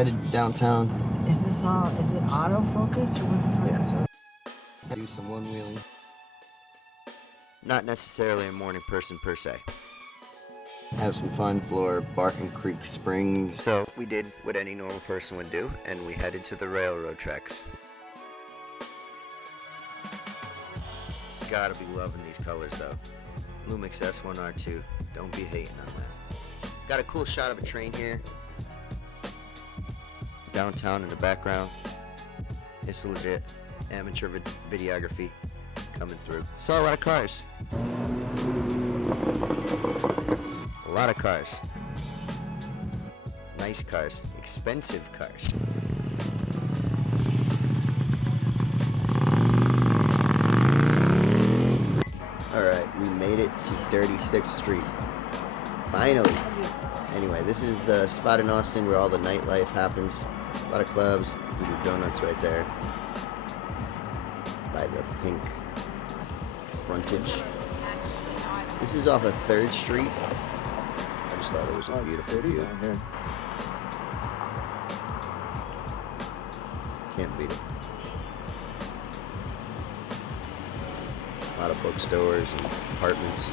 headed downtown. Is this is it autofocus or what the fuck? Yeah, so do some one-wheeling. Not necessarily a morning person per se. Have some fun, explore Barton Creek Springs. So we did what any normal person would do, and we headed to the railroad tracks. Gotta be loving these colors though. Lumix S1R2, don't be hating on that. Got a cool shot of a train here. Downtown in the background. It's legit. Amateur videography coming through. Saw a lot of cars. A lot of cars. Nice cars. Expensive cars. Alright, we made it to 36th Street. Finally. Anyway, this is the spot in Austin where all the nightlife happens. A lot of clubs. You can do donuts right there. By the pink frontage. This is off of 3rd Street. I just thought it was a beautiful view. Can't beat it. A lot of bookstores and apartments.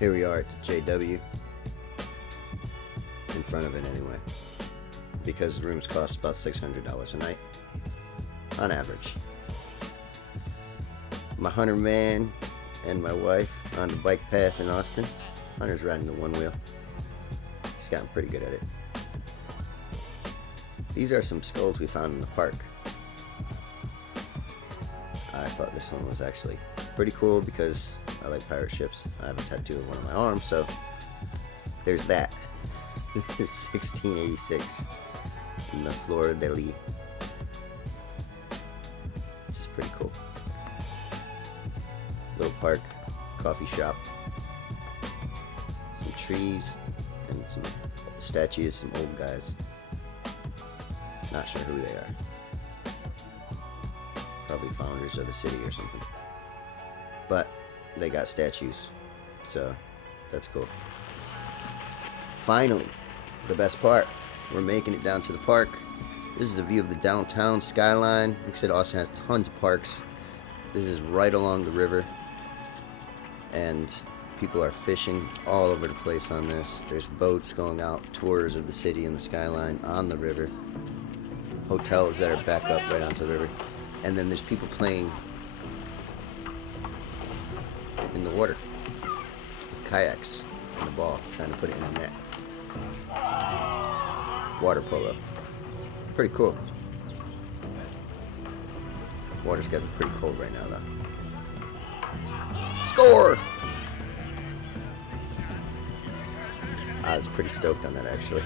Here we are at the JW. In front of it anyway. Because the rooms cost about $600 a night. On average. My Hunter man and my wife on the bike path in Austin. Hunter's riding the one wheel. He's gotten pretty good at it. These are some skulls we found in the park. I thought this one was actually pretty cool because I like pirate ships. I have a tattoo of one on my arm, so there's that. This is 1686 in the Florida Deli. Which is pretty cool. Little park, coffee shop, some trees, and some statues, some old guys. Not sure who they are. Probably founders of the city or something. But they got statues, so that's cool. Finally, the best part. We're making it down to the park. This is a view of the downtown skyline. Like I said, Austin has tons of parks. This is right along the river. And people are fishing all over the place on this. There's boats going out, tours of the city and the skyline on the river. Hotels that are back up right onto the river. And then there's people playing in the water with kayaks and a ball, trying to put it in a net. Water polo. Pretty cool. Water's getting pretty cold right now though. Score! I was pretty stoked on that actually.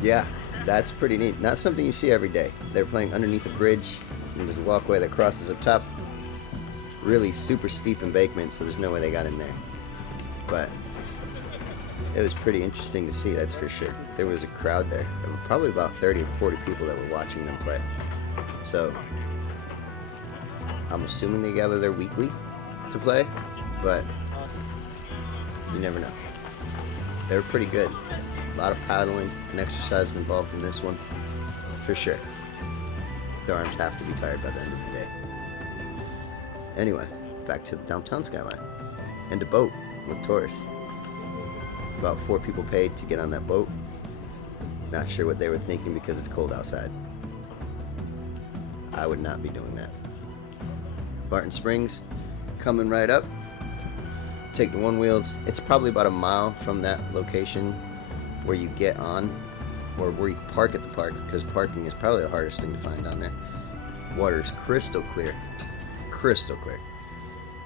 Yeah, that's pretty neat. Not something you see every day. They're playing underneath a bridge, and there's a walkway that crosses up top. Really super steep embankment, so there's no way they got in there. But it was pretty interesting to see, that's for sure. There was a crowd there. There were probably about 30 or 40 people that were watching them play. So I'm assuming they gather there weekly to play, but you never know. They were pretty good. A lot of paddling and exercise involved in this one, for sure. Their arms have to be tired by the end of the day. Anyway, back to the downtown skyline. And a boat with tourists. About 4 people paid to get on that boat. Not sure what they were thinking because it's cold outside. I would not be doing that. Barton Springs, coming right up. Take the one wheels. It's probably about a mile from that location where you get on, or where you park at the park, because parking is probably the hardest thing to find down there. Water is crystal clear. Crystal clear.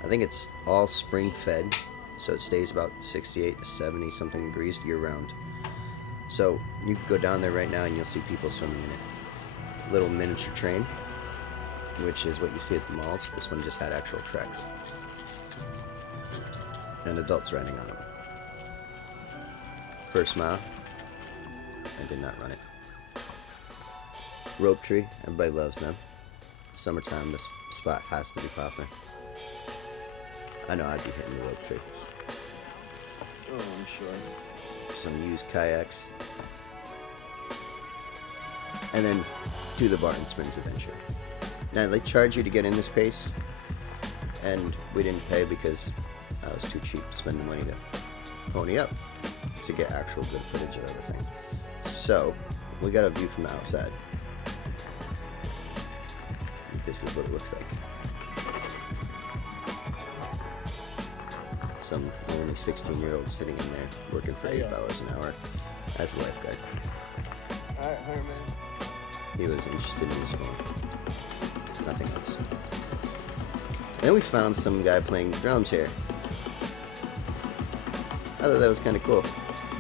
I think it's all spring fed, so it stays about 68 to 70 something degrees year round. So you could go down there right now and you'll see people swimming in it. Little miniature train, which is what you see at the malls. This one just had actual tracks. And adults riding on them. First mile, I did not run it. Rope tree, everybody loves them. Summertime, this spot has to be popular. I know I'd be hitting the rope tree. Oh, I'm sure. Some used kayaks. And then do the Barton Springs Adventure. Now, they charge you to get in this place, and we didn't pay because I was too cheap to spend the money to pony up to get actual good footage of everything. So, we got a view from the outside. This is what it looks like. Some only 16-year-old sitting in there working for $8 an hour as a lifeguard. Alright, 100 man. He was interested in his phone. Nothing else. Then we found some guy playing drums here. I thought that was kind of cool.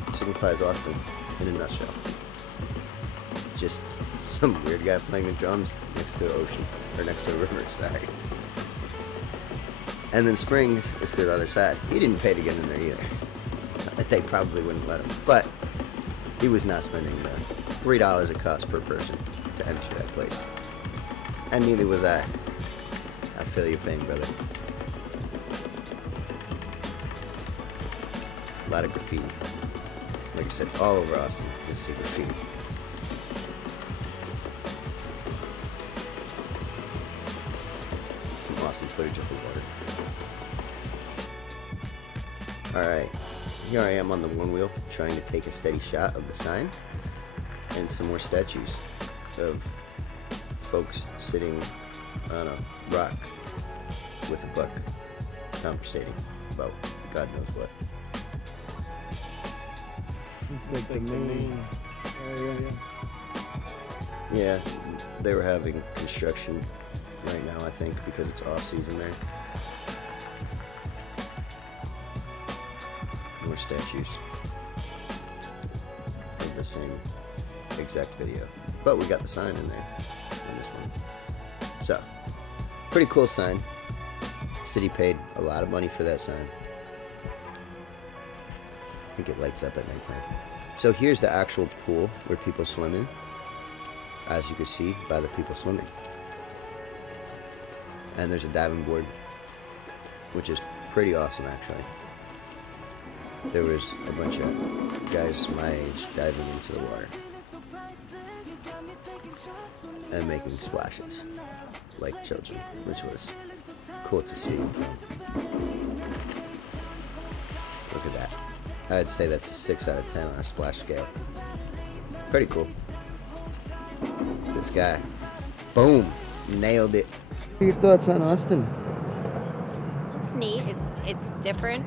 It signifies Austin in a nutshell. Just some weird guy playing the drums next to an ocean, or next to a river, sorry. And then Springs is to the other side. He didn't pay to get in there either. They probably wouldn't let him, but he was not spending the $3 it costs per person to enter that place. And neither was I. I feel your pain, brother. A lot of graffiti. Like I said, all over Austin, you'll see graffiti. Some awesome footage of the water. Alright, here I am on the one wheel, trying to take a steady shot of the sign, and some more statues of folks sitting on a rock with a book, conversating about God knows what. Looks like the main area. Yeah, they were having construction right now, I think, because it's off season there. More statues of the same exact video, but we got the sign in there on this one. So, pretty cool sign. City paid a lot of money for that sign. I think it lights up at nighttime. So here's the actual pool where people swim in, as you can see by the people swimming. And there's a diving board, which is pretty awesome actually. There was a bunch of guys my age diving into the water and making splashes like children, which was cool to see. Look at that. I'd say that's a 6 out of 10 on a splash scale. Pretty cool. This guy, boom, nailed it. What are your thoughts on Austin? It's neat. It's different.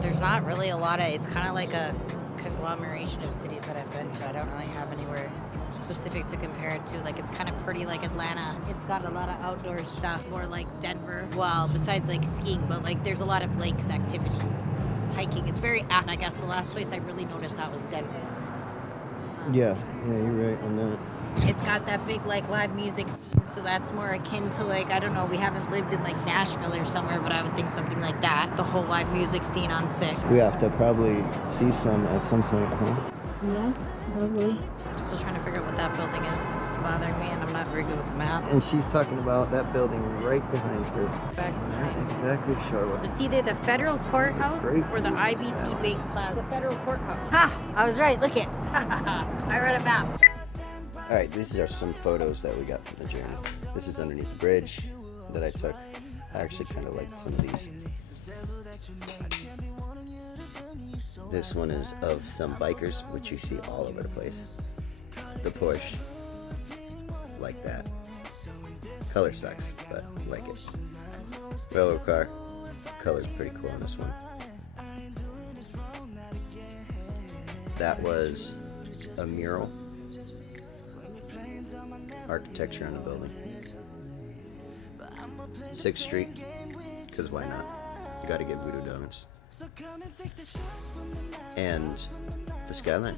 There's not really a lot of. It's kind of like a conglomeration of cities that I've been to. I don't really have anywhere specific to compare it to. Like, it's kind of pretty like Atlanta. It's got a lot of outdoor stuff, more like Denver. Well, besides like skiing, but like there's a lot of lakes activities, hiking. It's very active. I guess the last place I really noticed that was Denver. Yeah, you're right on that. It's got that big like live music scene, so that's more akin to like, I don't know, we haven't lived in like Nashville or somewhere, but I would think something like that. The whole live music scene on Sick. We have to probably see some at some point, huh? Yeah, probably. I'm still trying to figure out what that building is because it's bothering me and I'm not very good with the map. And she's talking about that building right behind her. Back. Not exactly sure what. It's either the federal courthouse or the IBC Bank Plaza. The federal courthouse. Ha! I was right. Look it. I read a map. All right, these are some photos that we got from the journey. This is underneath the bridge that I took. I actually kind of like some of these. This one is of some bikers, which you see all over the place. The Porsche, like that. Color sucks, but I like it. Railroad car, color's pretty cool on this one. That was a mural. Architecture on the building. 6th Street, because why not? You gotta get Voodoo Donuts. And the skyline.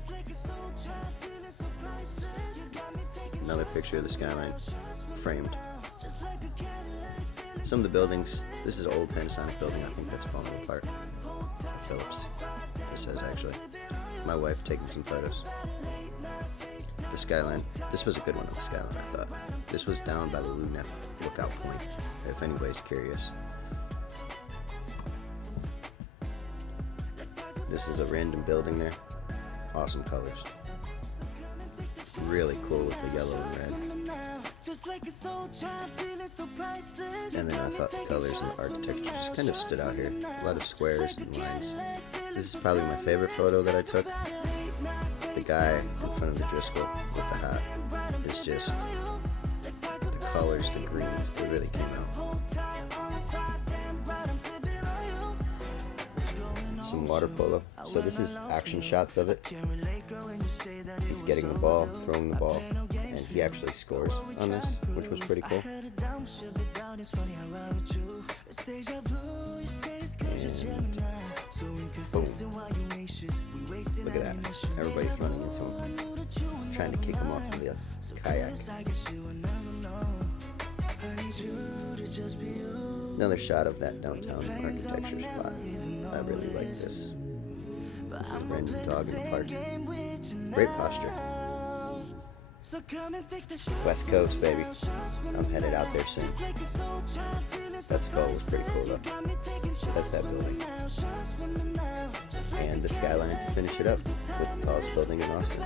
Another picture of the skyline, framed. Some of the buildings, this is an old Panasonic building, I think that's falling apart. Phillips, this says actually. My wife taking some photos. The the skyline. This was a good one of the skyline, I thought. This was down by the Luneck lookout point, if anybody's curious. This is a random building there. Awesome colors. Really cool with the yellow and red. And then I thought the colors and the architecture just kind of stood out here. A lot of squares and lines. This is probably my favorite photo that I took. The guy in front of the Driscoll with the hat is just, the colors, the greens, it really came out. Some water polo. So this is action shots of it. He's getting the ball, throwing the ball, and he actually scores on this, which was pretty cool. And boom. Look at that. Everybody's running into him, trying to kick him off of the kayak. Another shot of that downtown architecture spot. I really like this. This is a random dog in the park. Great posture. West Coast, baby. I'm headed out there soon. That skull was pretty cool though. That's that building. And the skyline to finish it up with the tallest building in Austin.